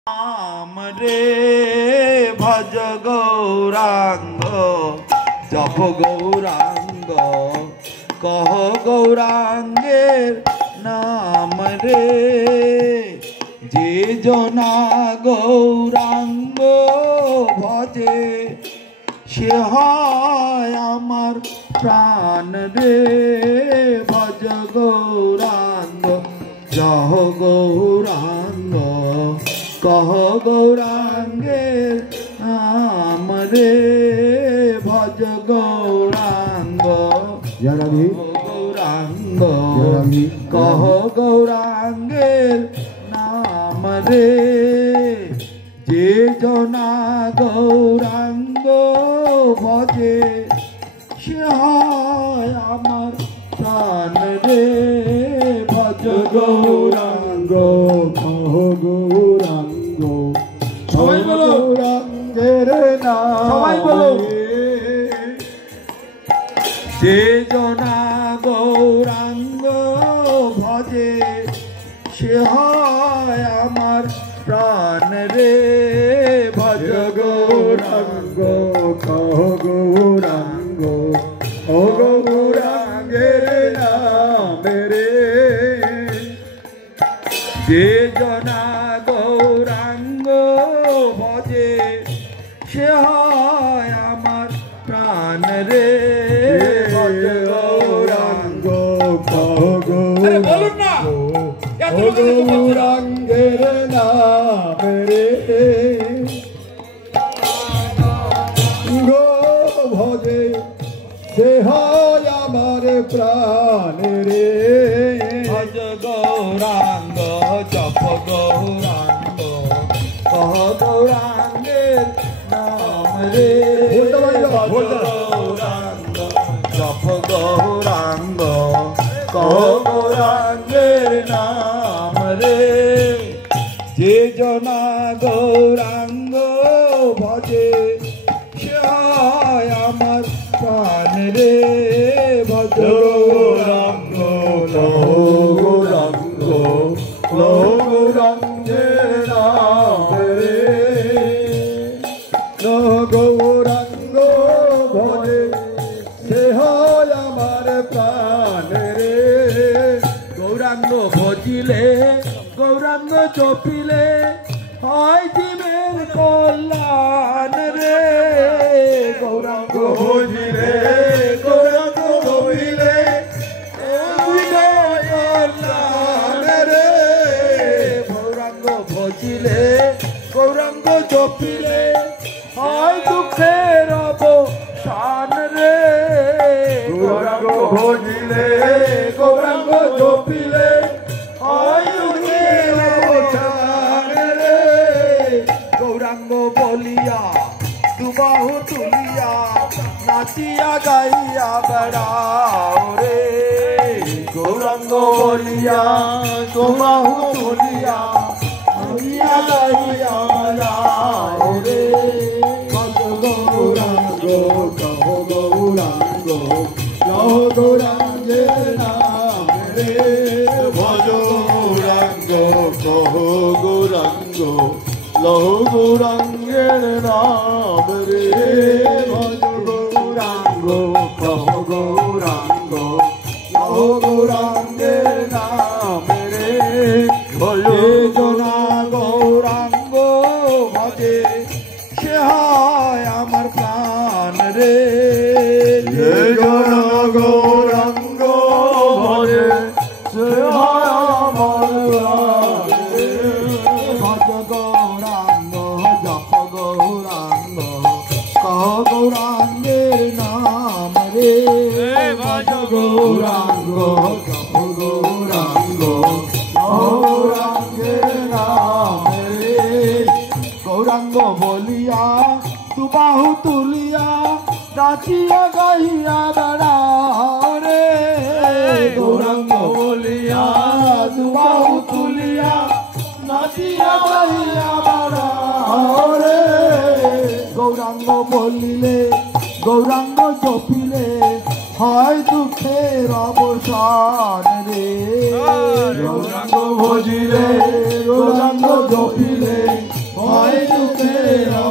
नाम रे भज गौरांग जप गौरांग कह गौरांगेर नाम रे जे जना गौरांग भजे से हय आमार प्राण रे भज गौरांग जह गौरांग कह गौरांगेर नाम रे भज गौरांग गौरांग कह गौरांगेर नाम रे जे जना गौरांग भजे से हय आमार प्राण रे भज गौरांग कह गौरांग सबाई बोलो गौरांगेर नाम सबाई बोलो जे जना गौरांग भजे से हय आमार प्राण रे भज गौरांग कह गौरांग ओ गौरांगेर नाम रे जे जना गौरांग भजे से हय आमार प्राण रे भज गौरांग कह गौरांगेर नाम रे गो भजे से हय आमार प्राण रे भज गौरांग जप गौरांग कह गौरांगेर नाम रे गौरांग जप गौरांग कह गौरांगेर नाम रे जे जना गौरांग भजे से हय आमार प्राण रे भज गौरांग गौरांग गौरांगेर नाम रे गौरांग भजे से हय आमार प्राण रे गौरांग भजिले गौरांग जपिले हय जीवेर कल्याण रे गौरांग भजिले गौरांग जपिले कल्याण रे गौरांग भजिले गौरांग जपिले हय दुखेर अवसान रे गौरांग भजिले गौरांग जपिले हय दुखेर अवसान रे गौरांग बलिया दुबाहु तुलिया नाचिया गाइया बेड़ाओ रे गौरांग बलिया दुबाहु तुलिया नाचिया गाइया बेड़ाओ रे भज गौरांग कह गौरांग कह गौरांगेर नाम रे भज गौरांग कह गौरांग लह गौरांगेर नाम रे भज गौरांग कह गौरांग लह गौरांगेर नाम रे भजे जना गौरांग भजे से हय आमार प्राण रे जे जना गौरांग भजे से हय आमार प्राण रे भज गौरांग जप गौरांग कह गौरांगेर नाम रे भज गौरांग जप गौरांग गौरांगेर नाम रे गौरांग बलिया दुबाहु तुलिया नाचिया गाइया बेड़ाओ रे गौरांग बलिया दुबाहु तुलिया नाचिया गाइया बेड़ाओ रे गौरांग बलिले गौरांग जपिले हय दुखेर अवसान रे गौरांग भजिले गौरांग जपिले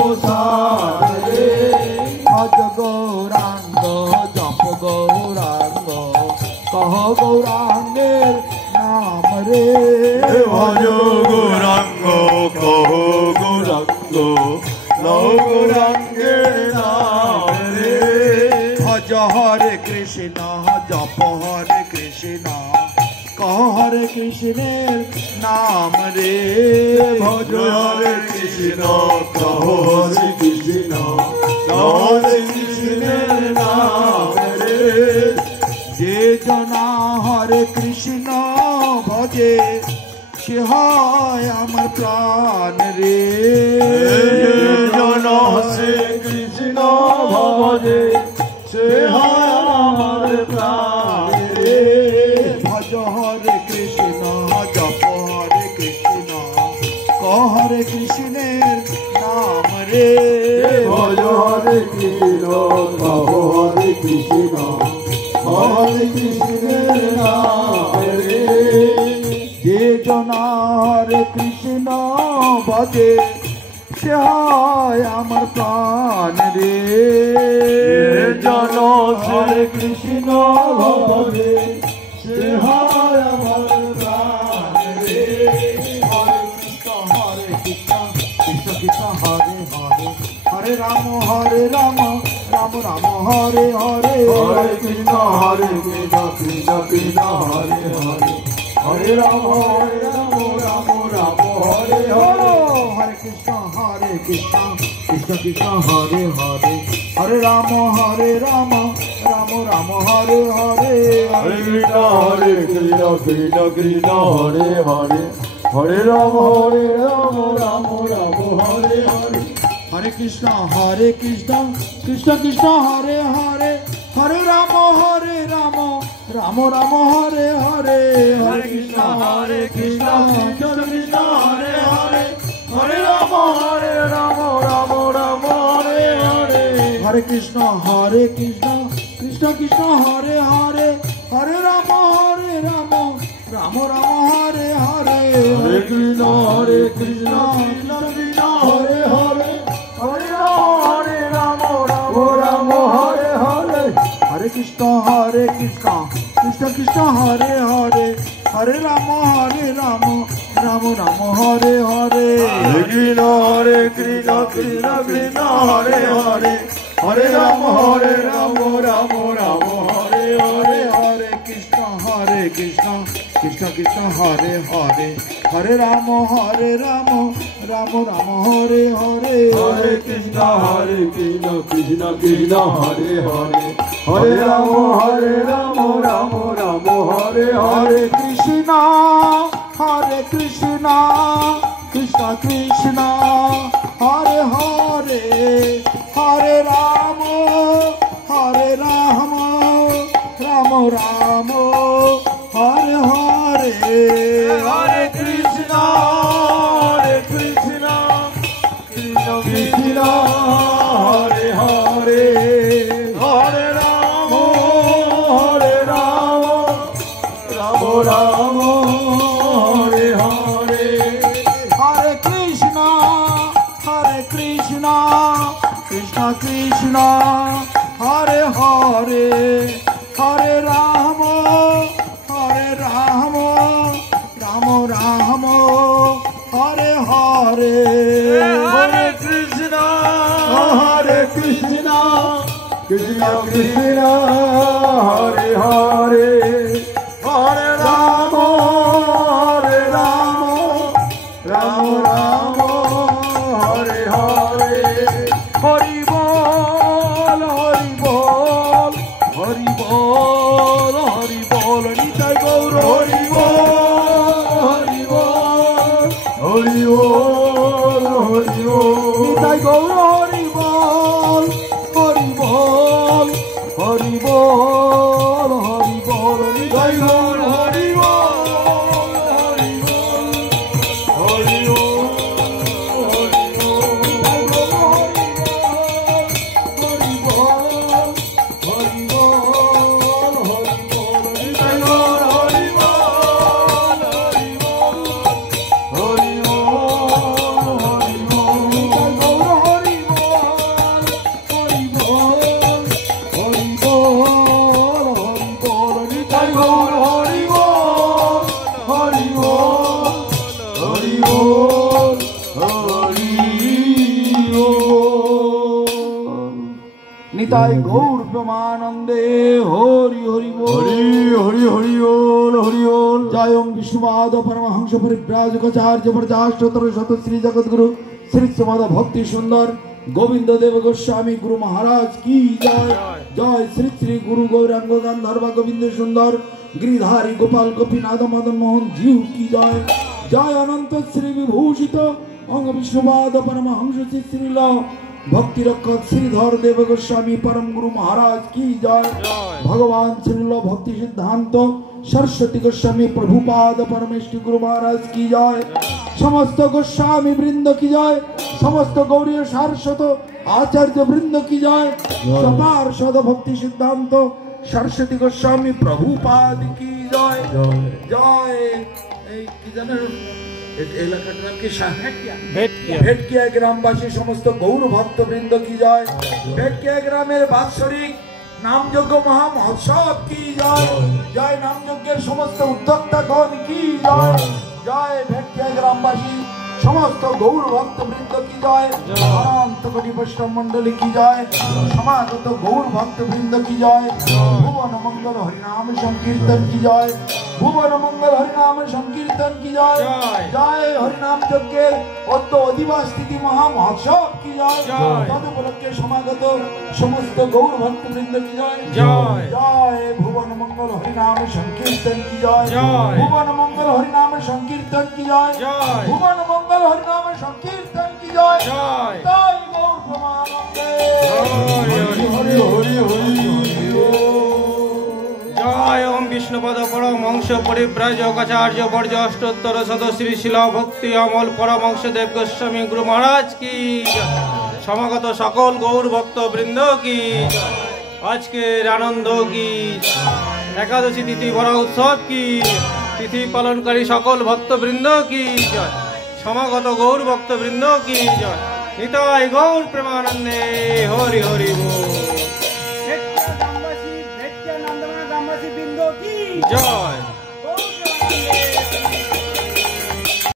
অবসান রে ভজ গৌরাঙ্গ জপ গৌরাঙ্গ কহ গৌরাঙ্গের নাম রে ভজ গৌরাঙ্গ কহ গৌরাঙ্গ লও গৌরাঙ্গের নাম রে ভজ হরে কৃষ্ণ জপ হরে কৃষ্ণ কহ হরে কৃষ্ণের নাম রে ভজ হরে কৃষ্ণ কহ হরে কৃষ্ণ হরে কৃষ্ণের নাম রে যে জনা হরে কৃষ্ণ ভজে সে হয় আমার প্রাণ রে জন শ্রী কৃষ্ণ ভজে সে হয় আমার প্রাণ রে ভজ হরে কৃষ্ণ জপ হরে কৃষ্ণ কহ হরে কৃষ্ণের নাম রে ভজ হরে কৃষ্ণ কহ হরে কৃষ্ণ হরে কৃষ্ণের নাম রে যে জনা হরে কৃষ্ণ ভজে সে হয় আমার প্রাণ রে জন শ্রী কৃষ্ণ ভজে সে হয় আমার প্রাণ রে হরে কৃষ্ণ কৃষ্ণ কৃষ্ণ হরে হরে হরে রাম রাম রাম হরে হরে হরে কৃষ্ণ কৃষ্ণ কৃষ্ণ হরে হরে হরে রাম রাম রাম হরে হরে হরে কৃষ্ণ কৃষ্ণ কৃষ্ণ হরে হরে হরে রাম রাম রাম হরে হরে হরে কৃষ্ণ কৃষ্ণ কৃষ্ণ হরে হরে হরে রাম রাম রাম হরে হরে হরে কৃষ্ণ কৃষ্ণ কৃষ্ণ হরে হরে হরে রাম রাম রাম হরে হরে হরে কৃষ্ণ কৃষ্ণ কৃষ্ণ হরে হরে হরে রাম রাম রাম হরে হরে হরে কৃষ্ণ কৃষ্ণ কৃষ্ণ হরে হরে হরে রাম রাম রাম হরে হরে হরে কৃষ্ণ কৃষ্ণ কৃষ্ণ হরে হরে হরে রাম রাম হরে হরে হরে কৃষ্ণ কৃষ্ণ কৃষ্ণ হরে হরে হরে রাম রাম রাম হরে হরে হরে কৃষ্ণ কৃষ্ণ কৃষ্ণ হরে হরে হরে রাম রাম রাম হরে হরে হরে কৃষ্ণ কৃষ্ণ কৃষ্ণ হরে হরে হরে রাম রাম রাম হরে হরে হরে কৃষ্ণ কৃষ্ণ কৃষ্ণ হরে হরে হরে রাম রাম রাম হরে হরে কৃষ্ণ কৃষ্ণ কৃষ্ণ হরে হরে হরে রাম রাম রাম হরে হরে হরে কৃষ্ণ কৃষ্ণ কৃষ্ণ হরে হরে হরে রাম রাম রাম হরে হরে হরে কৃষ্ণ কৃষ্ণ কৃষ্ণ হরে হরে হরে রাম রাম রাম হরে হরে হরে কৃষ্ণ কৃষ্ণ কৃষ্ণ হরে হরে হরে রাম রাম রাম হরে হরে হরি বল হরি বল নিতাই গৌর হরি বল হরি বল নিতাই গৌর হরি বল নিতাই গৌর হরি বল হরি বল হরি নিতাই গৌর প্রেমানন্দে হরি হরি বল। হরি হরি হরি ওল হরি ওল। জয় ওম বিষ্ণুপাদ পরমহংস পরিব্রাজকাচার্য পরজাষ্টতর শত শ্রী জগদ্গুরু শ্রী শ্রীমদ ভক্তি সুন্দর গোবিন্দ দেব গোস্বামী গুরু মহারাজ কি জয়। জয় শ্রী শ্রী গুরু গৌরাঙ্গ গান্ধর্ব গোবিন্দ সুন্দর গিরিধারী গোপাল গোপীনাথ মদন মোহন জিউ কি জয়। জয় অনন্ত শ্রী বিভূষিত অঙ্গ বিষ্ণুপাদ পরমহংস শ্রীল ভক্তি রক্ষক শ্রীধর দেব গোস্বামী परम गुरु महाराज की जय। भगवान श्रील भक्ति सिद्धांत सरस्वती गोस्वामी प्रभुपाद परमेष्टि गुरु महाराज की जय। समस्त गोस्वामी वृंद की जय। समस्त गौरी सारस्वत आचार्य वृंद की जय। पार्षद भक्ति सिद्धांत सरस्वती गोस्वामी प्रभुपाद की जय। जय भेटकिया ग्रामवासी समस्त गौर भक्त वृंद की जय। भेटकिया ग्रामेर बात्सरिक नाम यज्ञ महा महोत्सव की जय। जय नाम यज्ञेर समस्त उद्योक्तागण की जय। जय भेटकिया ग्रामवासी समस्त गौर भक्त वृंद की जय। अनंत कोटि वैष्णव मंडली की जय। समागत गौर भक्त वृंद की जय। भुवन मंगल हरिनाम संकीर्तन की जय। भुवन मंगल हरिनाम संकीर्तन की जय। जय हरिनाम यज्ञेर अद्य अधिवास तिथि महा महोत्सव की जय। तदुपलक्षे समागत समस्त गौर भक्त वृंद की जय। जय भुवन मंगल हरिनाम संकीर्तन की जय। भुवन मंगल हरिनाम संकीर्तन की जय। भुवन मंगल हरिनाम संकीर्तन की जय। जय गौर प्रेमानंदे हरि हरि हरि हरि। जय ओम विष्णुपद परमहंस परिव्राजकाचार्य वर्ज अष्टोत्तर सदश्री शिला भक्ति अमल परमहंस देव गोस्वामी गुरु महाराज की समागत सकल गौर भक्त वृंद की आज के आनंद की एकादशी तिथि बड़ा उत्सव की तिथि पालनकारी सकल भक्त वृंद की जय। समागत गौर भक्त वृंद की जय। निताय गौर प्रेमानंदे हरि हरि बोल। जय।